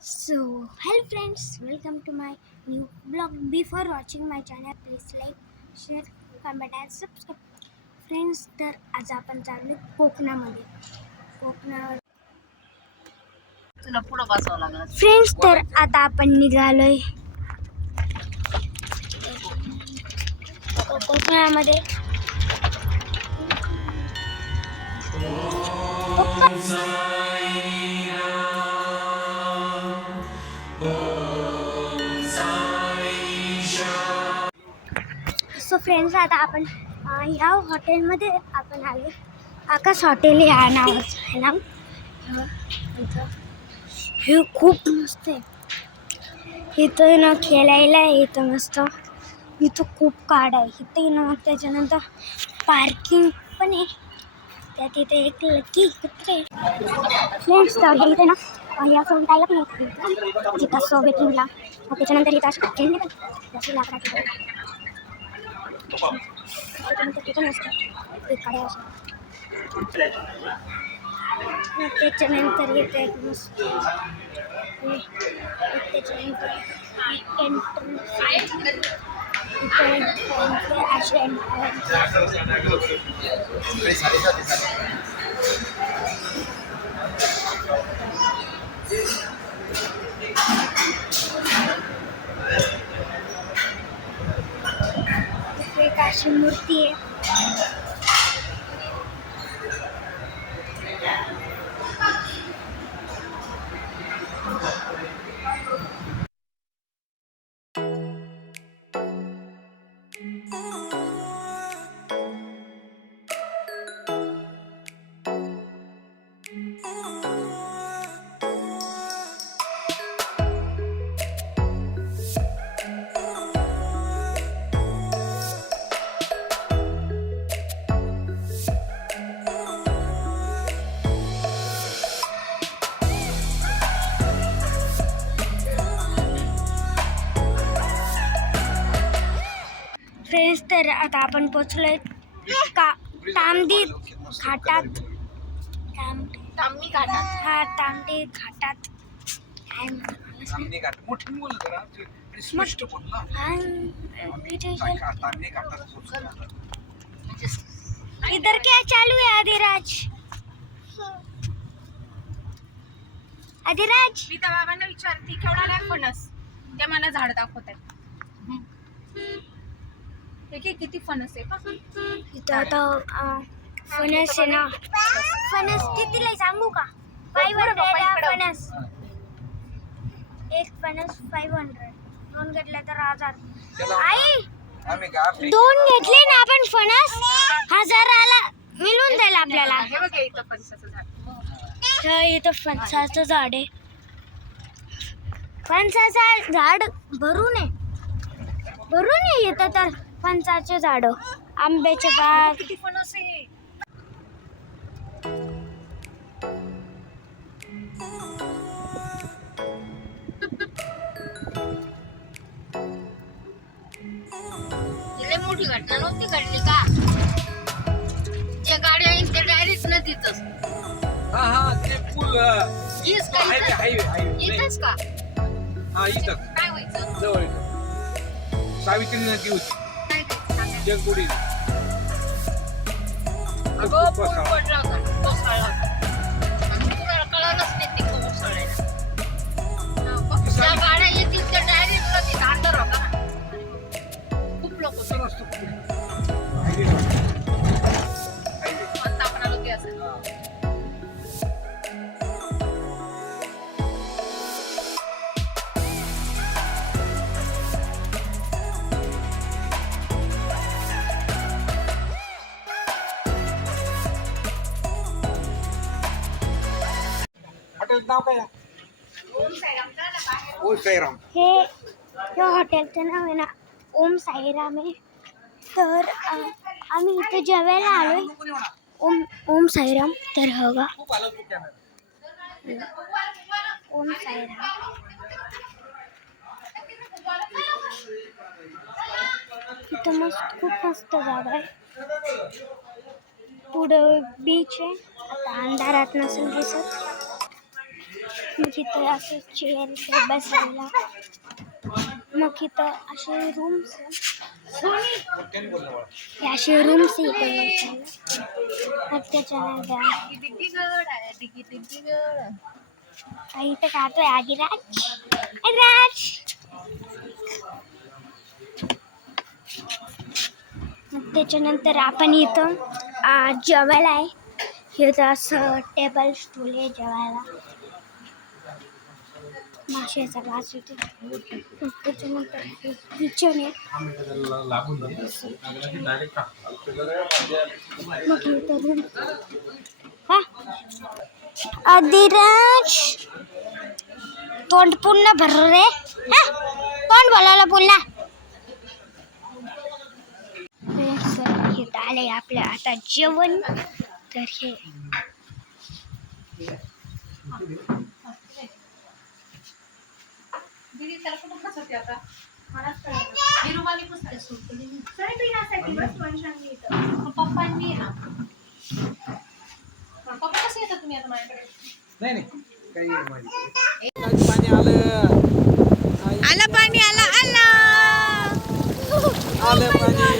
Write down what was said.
So, hello friends, welcome to my new blog. Before watching my channel, please like, share, comment and subscribe. Friends तर आज आपण चाललो कोकणामध्ये कोकणावर तुला पुढं बसावं लागलं फ्रेंड्स तर आता आपण निघालोय कोकणामध्ये फ्रेंड्स आता आपण ह्या हॉटेलमध्ये आपण आलो. आकाश हॉटेल या नावाचं आहे ना? हे इथं. खूप मस्त आहे. इथं ना खेळायला आहे इथं मस्त. इथं खूप काढ आहे. इथं ना त्याच्यानंतर पार्किंग पण आहे. त्या तिथे एक लकी कुत्रे. फ्रेंड्स तर इथे ना? या सोबत काय पण तिथं जिथं मग त्याच्यानंतर इथं असं खेळणे पण. त्याच्यानंतर तिथं नसतं एक काड्या असं मग त्याच्यानंतर येतं एक मस्त आणि मग त्याच्यानंतर एंट्रन्स फ्रेंड्स तर आता आपण पोचलोय का तांबडी घाटात. तांब तांबी काढतात हा तांबडी घाटात. काय म्हणतात? सामने काढ मोठी बोल जरा आणि स्पष्ट बोल ना. इधर क्या चालू है आदिराज? आदिराज? मी त्या बाबांना विचारते केवढा फणस ते मला झाड दाखवत हे की किती फणस आहे इथं आता अं, फणस आहे ना फणस कितीला आहे सांगू का फाईव्ह हंड्रेड फणस एक फणस फाईव्ह हंड्रेड दोन घेतले तर हजार आई! आम्ही का आपली दोन घेतले ना आपण फणस हजाराला मिळून जाईल आपल्याला। हे बघ इथं फणसाचं झाड तर इथं फणसाचं झाड आहे. फणसाचं झाड भरून आहे. भरून आहे येतं तर. फणसाचे झाड आंब्याचे बाग. किती फणस आहे लय मोठी घटना नव्हती घडली का? जे गाड्या ते डायरेक्ट नदीतच. हा हा ते पूल हीच का हायवे इथंच? हायवे हायवे इथंच का? हा इथं. काय व्हायचं? जवळ इथं. सावित्री नदी होती. काय व्हायचं सांगायचं? जगबुडी अगं पूल पडला नाव काय ओम साईराम हे। हे हॉटेलचं नाव आहे ना ओम साईराम आहे तर आम्ही इथे जेवायला आलोय. ओम ओम साईराम तर हवा आलं तू ओम साईराम. इथं मस्त खूप मस्त जागा आहे. पुढं बीच आहे. आता अंधारात नसेल दिसत. मुखी तर असे चेअर बसायला मग इथं असे रूम्स असे रूम्स इथे त्याच्या इथं खातोय राज। राज। मग त्याच्यानंतर आपण इथं तो, जेवायला आहे हे। तो असं टेबल, स्टूल आहे जेवायला माशाचा वास येतो. त्याच्यानंतर किचन आहे अधिराज. तोंड पूर्ण भर रे. तोंड बोलायला बोलला. आले आपलं आता जेवण. तर हे. गेली आता? मलाच यासाठी बस वंशांनी इथं. कसं येतात तुम्ही आता माझ्याकडे? पाणी आलं आला पाणी आला आला. आलं पाणी.